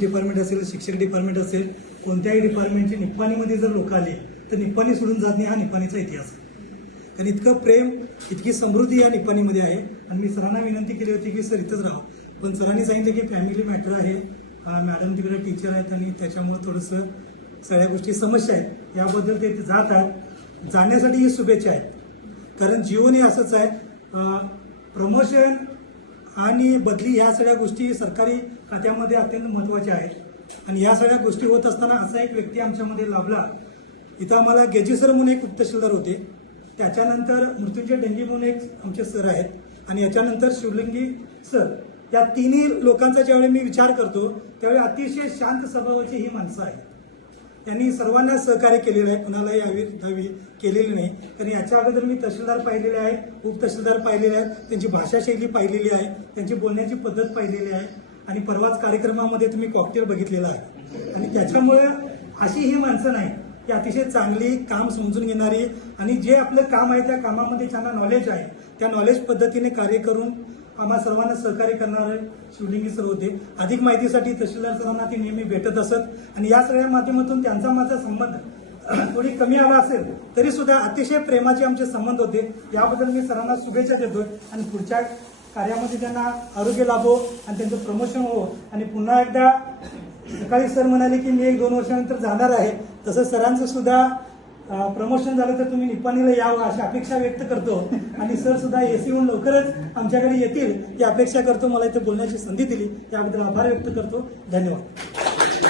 Department असेल, शिक्षक department असेल, कोणत्याही डिपार्टमेंटची निप्पाणीमध्ये जर लोक आले तर निप्पाणी सोडून जात नाही, हा निप्पाणीचा इतिहास आहे. कारण इतकं प्रेम, इतकी समृद्धी या निप्पाणीमध्ये आहे. आणि मी सरांना विनंती केली होती की सर इथंच राहा, पण सरांनी सांगितलं की फॅमिली मॅटर आहे, मॅडम तिकडे टीचर आहेत आणि त्याच्यामुळे थोडंसं सगळ्या गोष्टी समस्या आहेत, याबद्दल ते जातात. जाण्यासाठी ही शुभेच्छा आहेत. कारण जीवन हे असंच आहे, प्रमोशन आणि बदली ह्या सगळ्या गोष्टी सरकारी खात्यामध्ये अत्यंत महत्त्वाच्या आहेत. आणि या सगळ्या गोष्टी होत असताना असा एक व्यक्ती आमच्यामध्ये लाभला. इथं आम्हाला गेजी सर म्हणून एक तहसीलदार होते, त्याच्यानंतर मृत्युंजय डेंगी म्हणून एक आमचे सर आहेत, आणि याच्यानंतर शिवलिंगी सर. या तिन्ही लोकांचा ज्यावेळी मी विचार करतो त्यावेळी अतिशय शांत स्वभावाची ही माणसं आहेत. त्यांनी सर्वांना सहकार्य केलेलं आहे, कुणालाही दावी केलेली नाही. कारण याच्या अगोदर मी तहसीलदार पाहिलेले आहे, उपतहसीलदार पाहिलेले आहेत, त्यांची भाषाशैली पाहिलेली आहे, त्यांची बोलण्याची पद्धत पाहिलेली आहे. आणि परवाच कार्यक्रमामध्ये तुम्ही कॉकटेल बघितलेला आहे. आणि त्याच्यामुळे अशी ही माणसं नाही की अतिशय चांगली, काम समजून घेणारी, आणि जे आपलं काम आहे त्या कामामध्ये त्यांना नॉलेज आहे, त्या नॉलेज पद्धतीने कार्य करून आम्हा सर्वांना सहकार्य करणारे शिवलिंगी सर होते. अधिक माहितीसाठी तहसीलदार सरांना ते नेहमी भेटत असत. आणि या सगळ्या माध्यमातून त्यांचा माझा संबंध थोडी कमी आला असेल तरी सुद्धा अतिशय प्रेमाचे आमचे संबंध होते. याबद्दल मी सरांना शुभेच्छा देतोय. आणि पुढच्या कार्यामध्ये त्यांना आरोग्य लाभो आणि त्यांचं प्रमोशन हो. आणि पुन्हा एकदा सकाळी सर म्हणाले की मी 1-2 वर्षानंतर जाणार आहे, तसं सरांचं सुद्धा प्रमोशन झालं तर तुम्ही निप्पाणीला यावं अशी अपेक्षा व्यक्त करतो. आणि सर सुद्धा एसीहून लवकरच आमच्याकडे येतील ही अपेक्षा करतो. मला इथे बोलण्याची संधी दिली याबद्दल आभार व्यक्त करतो. धन्यवाद.